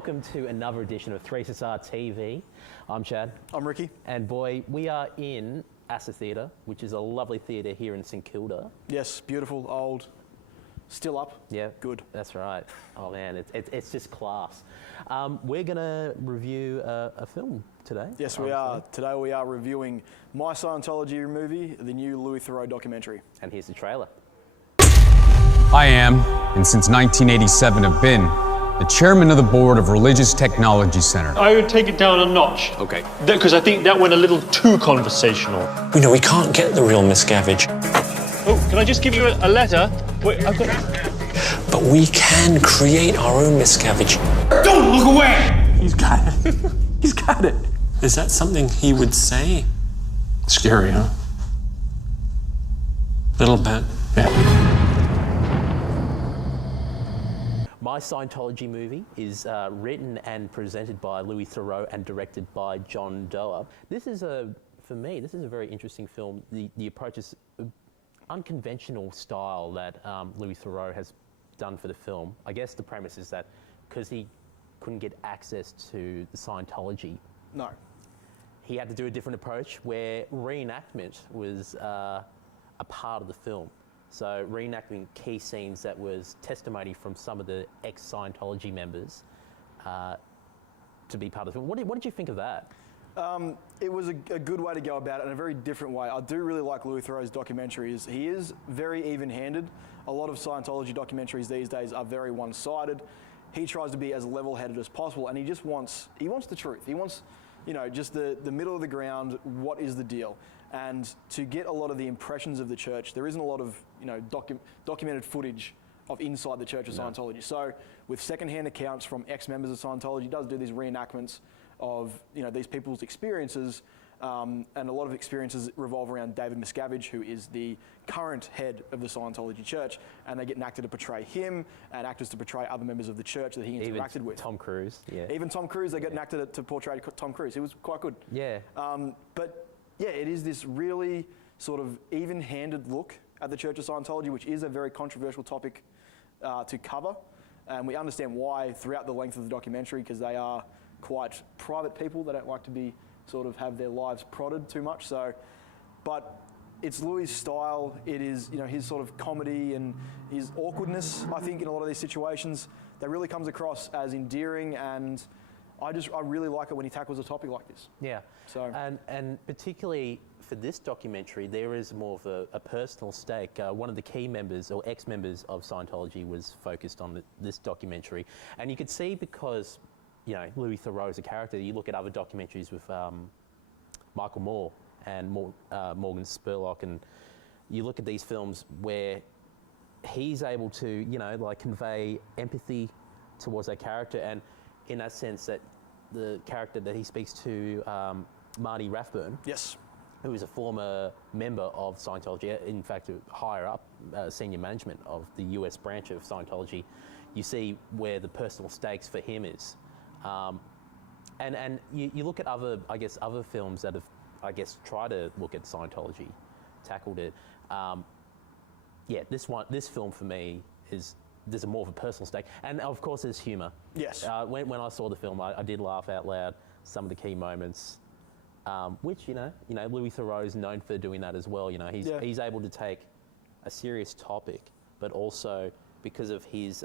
welcome to another edition of 3SR TV. I'm Chad. I'm Ricki. And boy, we are in Astor Theatre, which is a lovely theatre here in St Kilda. Yes, beautiful, old, still up. Yeah, good. That's right. Oh man, it's just class. We're going to review a film today. Yes, we are. Today we are reviewing My Scientology Movie, the new Louis Theroux documentary. And here's the trailer. I am, and since 1987 have been, the chairman of the board of Religious Technology Center. I would take it down a notch. Okay. Because I think that went a little too conversational. You know, we can't get the real miscavige. Oh, can I just give you a letter? Wait, I've got... But we can create our own miscavige. Don't look away! He's got it. He's got it. Is that something he would say? Scary, huh? Little bit. Yeah. My Scientology Movie is written and presented by Louis Theroux and directed by John Doerr. This is for me, this is a very interesting film. The approach is unconventional style that Louis Theroux has done for the film. I guess the premise is that because he couldn't get access to the Scientology, No. he had to do a different approach where reenactment was a part of the film. So reenacting key scenes that was testimony from some of the ex-Scientology members to be part of the film. What did you think of that? It was a good way to go about it in a very different way. I do really like Louis Theroux's documentaries. He is very even-handed. A lot of Scientology documentaries these days are very one-sided. He tries to be as level-headed as possible, and he wants the truth. He wants, you know, just the middle of the ground. What is the deal? And to get a lot of the impressions of the church, there isn't a lot of, you know, documented footage of inside the Church of Scientology. So with secondhand accounts from ex-members of Scientology, he does do these reenactments of, you know, these people's experiences, and a lot of experiences revolve around David Miscavige, who is the current head of the Scientology Church, and they get an actor to portray him and actors to portray other members of the church that he interacted with. Tom Cruise, yeah. Even Tom Cruise, they get an actor to portray Tom Cruise. He was quite good. Yeah. But yeah, it is this really sort of even-handed look at the Church of Scientology, which is a very controversial topic to cover. And we understand why throughout the length of the documentary, because they are quite private people. They don't like to be have their lives prodded too much. So, but it's Louis' style. It is, you know, his sort of comedy and his awkwardness, I think, in a lot of these situations, that really comes across as endearing, and I really like it when he tackles a topic like this. Yeah. So and particularly for this documentary, there is more of a personal stake. One of the key members or ex-members of Scientology was focused on this documentary, and you could see because, you know, Louis Theroux is a character. You look at other documentaries with Michael Moore and Morgan Spurlock, and you look at these films where he's able to, you know, like convey empathy towards that character, and in that sense that the character that he speaks to, Marty Rathburn, yes, who is a former member of Scientology, in fact, higher up senior management of the US branch of Scientology, you see where the personal stakes for him is. And you look at other films that have, tried to look at Scientology, tackled it. Yeah, this film for me there's more of a personal stake, and of course there's humour. Yes. When I saw the film, I did laugh out loud. Some of the key moments, which you know Louis Theroux is known for doing that as well. You know, he's able to take a serious topic, but also because of his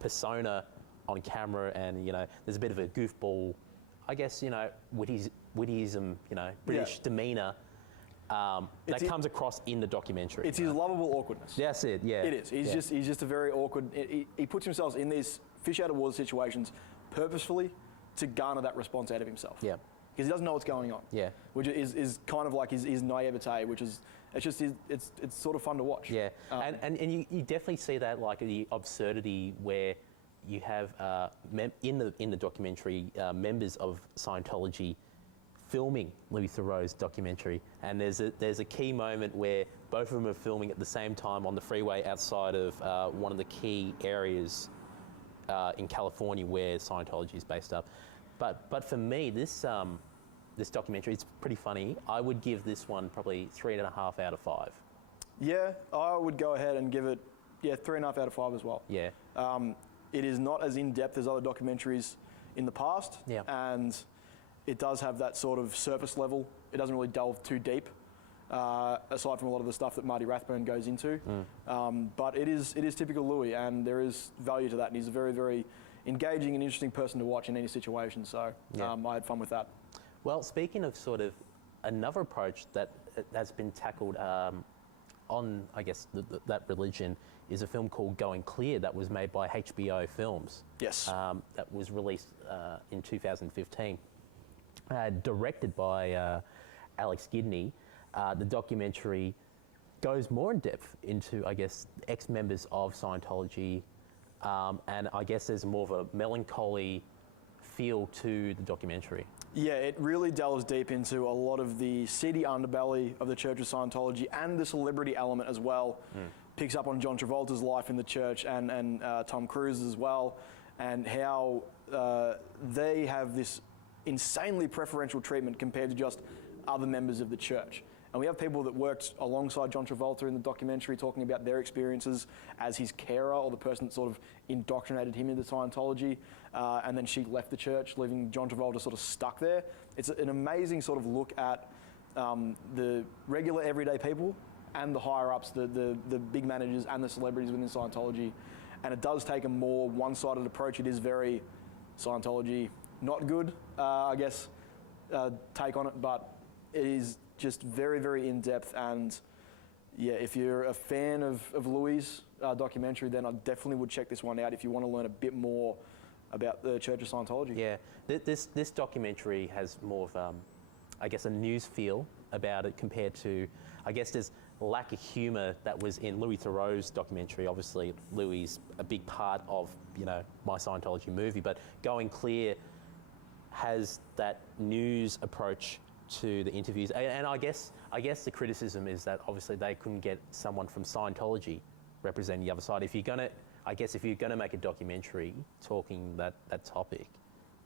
persona on camera, and you know, there's a bit of a goofball, I guess, you know, wittyism, you know, British demeanour that comes across in the documentary. It's his lovable awkwardness. That's it. Yeah. It is. He's just a very awkward. He puts himself in these fish out of water situations purposefully to garner that response out of himself. Yeah. Because he doesn't know what's going on. Yeah. Which is kind of like his naivete, which is it's sort of fun to watch. Yeah. And you definitely see that, like the absurdity where you have in the documentary members of Scientology filming Louis Theroux's documentary, and there's a key moment where both of them are filming at the same time on the freeway outside of one of the key areas in California where Scientology is based up. But for me, this documentary, it's pretty funny. I would give this one probably 3.5 out of 5. Yeah, I would go ahead and give it 3.5 out of 5 as well. Yeah. It is not as in-depth as other documentaries in the past. Yeah. And it does have that sort of surface level. It doesn't really delve too deep, aside from a lot of the stuff that Marty Rathbone goes into. But it is typical Louis, and there is value to that. And he's a very, very engaging and interesting person to watch in any situation. So I had fun with that. Well, speaking of sort of another approach that has been tackled on, I guess, that religion is a film called Going Clear that was made by HBO Films. Yes. That was released in 2015. Directed by Alex Gidney. The documentary goes more in depth into, I guess, ex-members of Scientology, and I guess there's more of a melancholy feel to the documentary. Yeah, it really delves deep into a lot of the seedy underbelly of the Church of Scientology and the celebrity element as well. Picks up on John Travolta's life in the church and Tom Cruise as well, and how they have this insanely preferential treatment compared to just other members of the church. And we have people that worked alongside John Travolta in the documentary talking about their experiences as his carer, or the person that sort of indoctrinated him into Scientology. And then she left the church, leaving John Travolta sort of stuck there. It's an amazing sort of look at the regular everyday people and the higher-ups, the big managers and the celebrities within Scientology. And it does take a more one-sided approach. It is very Scientology, not good, I guess, take on it, but it is just very, very in-depth. And yeah, if you're a fan of Louis' documentary, then I definitely would check this one out if you want to learn a bit more about the Church of Scientology. Yeah, this documentary has more of, I guess, a news feel about it compared to, I guess there's lack of humour that was in Louis Theroux's documentary. Obviously, Louis is a big part of, you know, My Scientology Movie, but Going Clear has that news approach to the interviews. And I guess the criticism is that obviously they couldn't get someone from Scientology representing the other side. If you're gonna make a documentary talking that topic,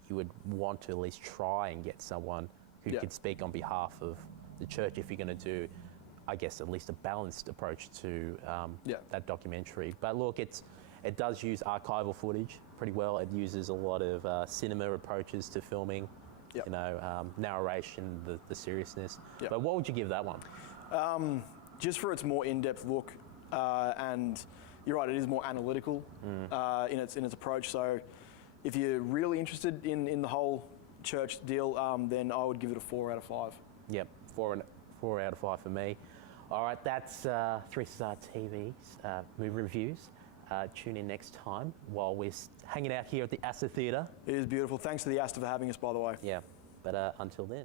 you would want to at least try and get someone who could speak on behalf of the church if you're going to do, I guess, at least a balanced approach to that documentary. But look, it does use archival footage pretty well. It uses a lot of cinema approaches to filming, you know, narration, the seriousness. But what would you give that one? Just for its more in-depth look, and you're right, it is more analytical in its approach. So if you're really interested in the whole church deal, then I would give it a 4 out of 5. Yep, 4 out of 5 for me. All right, that's 3-Star TV's movie reviews. Tune in next time while we're hanging out here at the Astor Theatre. It is beautiful. Thanks to the Astor for having us, by the way. Yeah, but until then.